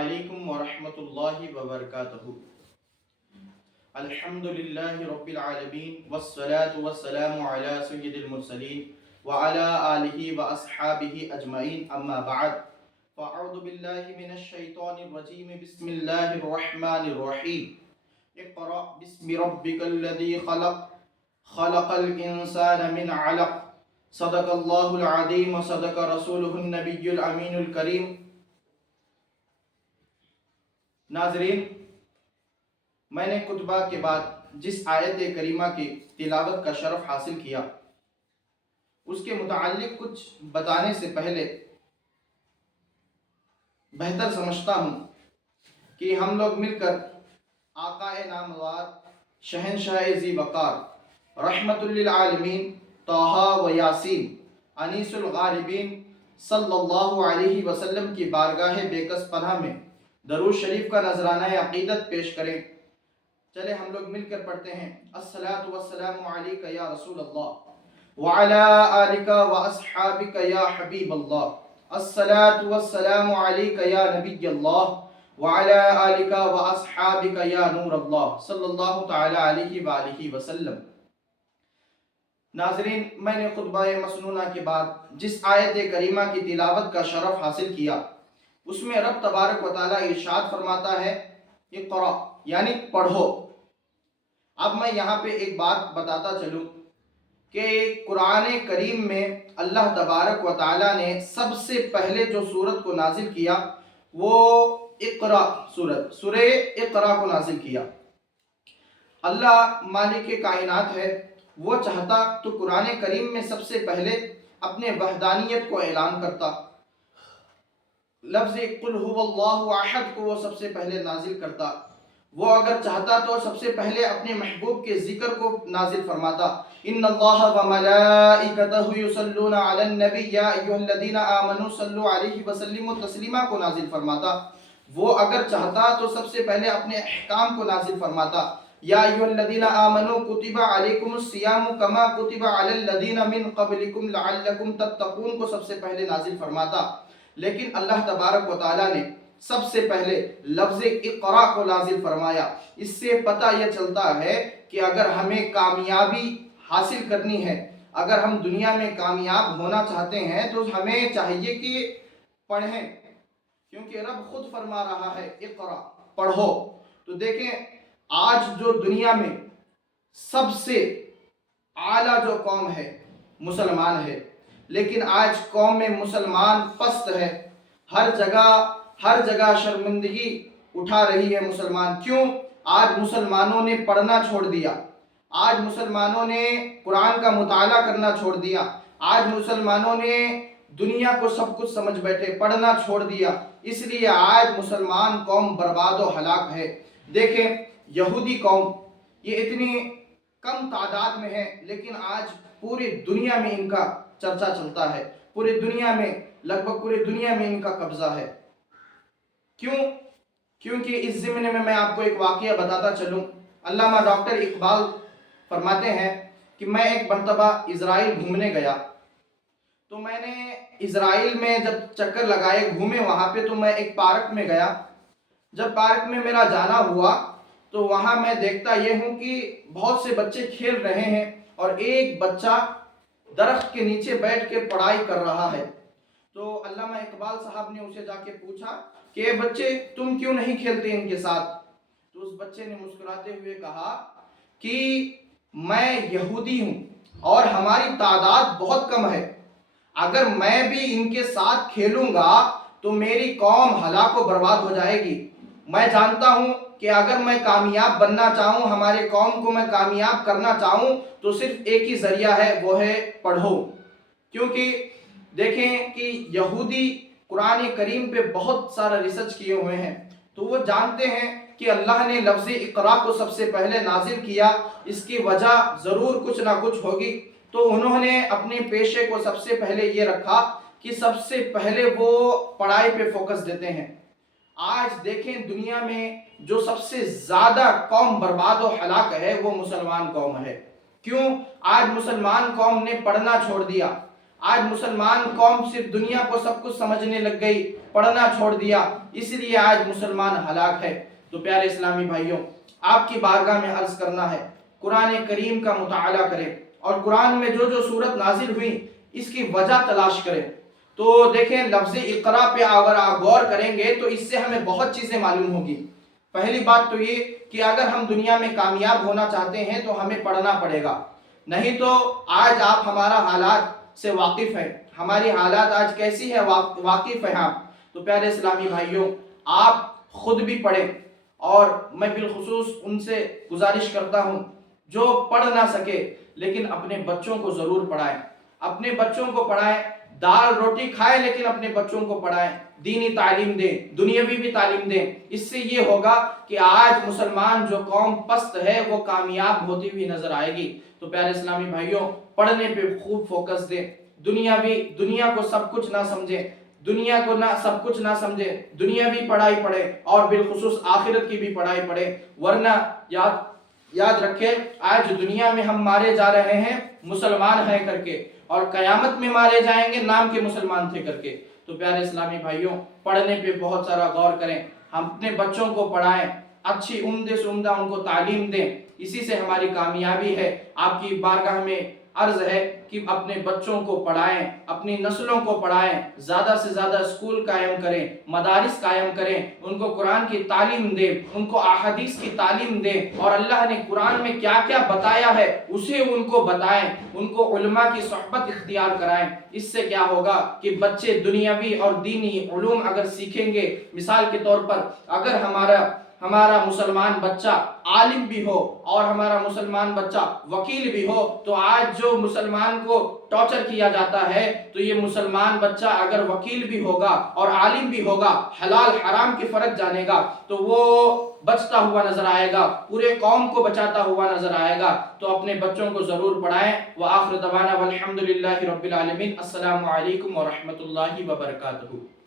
علیکم ورحمۃ اللہ وبرکاتہ۔ الحمد للہ رب العالمین والصلاة والسلام علی سید المرسلین وعلی آلہ واصحابہ اجمعین، اما بعد فاعوذ باللہ من الشیطان الرجیم، بسم اللہ الرحمن الرحیم۔ اقرأ بسم ربک الذی خلق، خلق الانسان من علق، صدق اللہ العظیم وصدق رسولہ النبی الامین الکریم۔ ناظرین، میں نے خطبہ کے بعد جس آیت کریمہ کی تلاوت کا شرف حاصل کیا اس کے متعلق کچھ بتانے سے پہلے بہتر سمجھتا ہوں کہ ہم لوگ مل کر آقا نامور شہنشاہ ذی وقار رحمت للعالمین طٰہٰ و یاسین انیس الغالبین صلی اللہ علیہ وسلم کی بارگاہ بے کس پناہ میں درود شریف کا نذرانہ عقیدت پیش کریں۔ چلے ہم لوگ مل کر پڑھتے ہیں۔ الصلاۃ والسلام علیک یا رسول اللہ وعلی آلک واصحابک یا حبیب اللہ، الصلاۃ والسلام علیک یا نبی اللہ وعلی آلک واصحابک یا نور اللہ صلی اللہ تعالی علیہ وآلہ وسلم۔ ناظرین، میں نے خطبہ مسنونہ کے بعد جس آیت کریمہ کی تلاوت کا شرف حاصل کیا اس میں رب تبارک و تعالیٰ ارشاد فرماتا ہے اقرأ، یعنی پڑھو۔ اب میں یہاں پہ ایک بات بتاتا چلوں کہ قرآن کریم میں اللہ تبارک و تعالیٰ نے سب سے پہلے جو سورت کو نازل کیا وہ اقرأ سورہ اقرأ کو نازل کیا۔ اللہ مالک کائنات ہے، وہ چاہتا تو قرآن کریم میں سب سے پہلے اپنے وحدانیت کو اعلان کرتا، لفظ قل هو اللہ احد کو وہ سب سے پہلے نازل کرتا۔ وہ اگر چاہتا تو سب سے پہلے اپنے محبوب کے ذکر کو نازل فرماتا، ان اللہ وملائکتہ یصلون علی النبی یا ایھا الذین آمنوا صلوا علیہ وسلموا تسلیما کو نازل فرماتا۔ وہ اگر چاہتا تو سب سے پہلے اپنے احکام کو نازل فرماتا، یا ایھا الذین آمنوا کتب علیکم الصیام کما کتب علی الذین من قبلکم لعلکم تتقون کو سب سے پہلے نازل فرماتا۔ لیکن اللہ تبارک و تعالیٰ نے سب سے پہلے لفظ اقرا کو نازل فرمایا۔ اس سے پتہ یہ چلتا ہے کہ اگر ہمیں کامیابی حاصل کرنی ہے، اگر ہم دنیا میں کامیاب ہونا چاہتے ہیں تو ہمیں چاہیے کہ پڑھیں، کیونکہ رب خود فرما رہا ہے اقرا، پڑھو۔ تو دیکھیں آج جو دنیا میں سب سے اعلیٰ جو قوم ہے مسلمان ہے، لیکن آج قوم میں مسلمان پست ہے، ہر جگہ شرمندگی اٹھا رہی ہے مسلمان۔ کیوں؟ آج مسلمانوں نے پڑھنا چھوڑ دیا، آج مسلمانوں نے قرآن کا مطالعہ کرنا چھوڑ دیا، آج مسلمانوں نے دنیا کو سب کچھ سمجھ بیٹھے، پڑھنا چھوڑ دیا، اس لیے آج مسلمان قوم برباد و ہلاک ہے۔ دیکھیں یہودی قوم یہ اتنی کم تعداد میں ہے، لیکن آج پوری دنیا میں ان کا چرچا چلتا ہے، پوری دنیا میں لگ بھگ پوری دنیا میں ان کا قبضہ ہے۔ کیوں؟ کیونکہ اس ضمن میں آپ کو ایک واقعہ بتاتا چلوں۔ علامہ ڈاکٹر اقبال فرماتے ہیں کہ میں ایک مرتبہ اسرائیل گھومنے گیا، تو میں نے اسرائیل میں جب چکر لگائے، گھومے وہاں پہ، تو میں ایک پارک میں گیا۔ جب پارک میں میرا جانا ہوا تو وہاں میں دیکھتا یہ ہوں کہ بہت سے بچے کھیل رہے ہیں اور ایک بچہ درخت کے نیچے بیٹھ کے پڑھائی کر رہا ہے۔ تو علامہ اقبال صاحب نے اسے جا کے پوچھا کہ اے بچے تم کیوں نہیں کھیلتے ان کے ساتھ؟ تو اس بچے نے مسکراتے ہوئے کہا کہ میں یہودی ہوں اور ہماری تعداد بہت کم ہے، اگر میں بھی ان کے ساتھ کھیلوں گا تو میری قوم ہلاک و برباد ہو جائے گی۔ میں جانتا ہوں کہ اگر میں کامیاب بننا چاہوں، ہمارے قوم کو میں کامیاب کرنا چاہوں تو صرف ایک ہی ذریعہ ہے، وہ ہے پڑھو۔ کیونکہ دیکھیں کہ یہودی قرآن کریم پہ بہت سارا ریسرچ کیے ہوئے ہیں، تو وہ جانتے ہیں کہ اللہ نے لفظ اقرا کو سب سے پہلے نازل کیا، اس کی وجہ ضرور کچھ نہ کچھ ہوگی۔ تو انہوں نے اپنے پیشے کو سب سے پہلے یہ رکھا کہ سب سے پہلے وہ پڑھائی پہ فوکس دیتے ہیں۔ آج دیکھیں دنیا میں جو سب سے زیادہ قوم برباد و ہلاک ہے وہ مسلمان قوم ہے۔ کیوں؟ آج مسلمان قوم نے پڑھنا چھوڑ دیا، آج مسلمان قوم صرف دنیا کو سب کچھ سمجھنے لگ گئی، پڑھنا چھوڑ دیا، اس لیے آج مسلمان ہلاک ہے۔ تو پیارے اسلامی بھائیوں، آپ کی بارگاہ میں عرض کرنا ہے، قرآن کریم کا مطالعہ کریں اور قرآن میں جو جو صورت نازل ہوئی اس کی وجہ تلاش کریں۔ تو دیکھیں، لفظ اقرا پہ اگر آپ غور کریں گے تو اس سے ہمیں بہت چیزیں معلوم ہوگی۔ پہلی بات تو یہ کہ اگر ہم دنیا میں کامیاب ہونا چاہتے ہیں تو ہمیں پڑھنا پڑے گا، نہیں تو آج آپ ہمارا حالات سے واقف ہیں، ہماری حالات آج کیسی ہے واقف ہیں آپ۔ تو پیارے اسلامی بھائیوں، آپ خود بھی پڑھیں، اور میں بالخصوص ان سے گزارش کرتا ہوں جو پڑھ نہ سکے لیکن اپنے بچوں کو ضرور پڑھائیں، اپنے بچوں کو پڑھائیں، دال روٹی کھائیں لیکن اپنے بچوں کو پڑھائیں، دینی تعلیم دیں، دنیاوی بھی تعلیم دیں۔ اس سے یہ ہوگا کہ آج مسلمان جو قوم پست ہے وہ کامیاب ہوتی ہوئی نظر آئے گی۔ تو پیارے اسلامی بھائیوں، پڑھنے پہ خوب فوکس دیں، دنیا کو سب کچھ نہ سمجھیں، سب کچھ نہ سمجھیں، دنیاوی پڑھائی پڑھیں اور بالخصوص آخرت کی بھی پڑھائی پڑھیں، ورنہ یاد رکھیں آج دنیا میں ہم مارے جا رہے ہیں مسلمان ہیں کر کے، اور قیامت میں مارے جائیں گے نام کے مسلمان تھے کر کے۔ تو پیارے اسلامی بھائیوں، پڑھنے پہ بہت سارا غور کریں، ہم اپنے بچوں کو پڑھائیں، اچھی عمدے سے عمدہ ان کو تعلیم دیں، اسی سے ہماری کامیابی ہے۔ آپ کی بارگاہ میں عرض ہے کہ اپنے بچوں کو پڑھائیں، اپنی نسلوں کو پڑھائیں، زیادہ سے زیادہ اسکول قائم کریں، مدارس قائم کریں، ان کو قرآن کی تعلیم دیں، ان کو احادیث کی تعلیم دیں، اور اللہ نے قرآن میں کیا کیا بتایا ہے اسے ان کو بتائیں، ان کو علماء کی صحبت اختیار کرائیں۔ اس سے کیا ہوگا کہ بچے دنیاوی اور دینی علوم اگر سیکھیں گے، مثال کے طور پر اگر ہمارا مسلمان بچہ عالم بھی ہو اور ہمارا مسلمان بچہ وکیل بھی ہو، تو آج جو مسلمان کو ٹارچر کیا جاتا ہے، تو یہ مسلمان بچہ اگر وکیل بھی ہوگا اور عالم بھی ہوگا، حلال حرام کی فرق جانے گا، تو وہ بچتا ہوا نظر آئے گا، پورے قوم کو بچاتا ہوا نظر آئے گا۔ تو اپنے بچوں کو ضرور پڑھائیں۔ وآخر دعوانا والحمدللہ رب العالمین۔ السلام علیکم ورحمۃ اللہ وبرکاتہ۔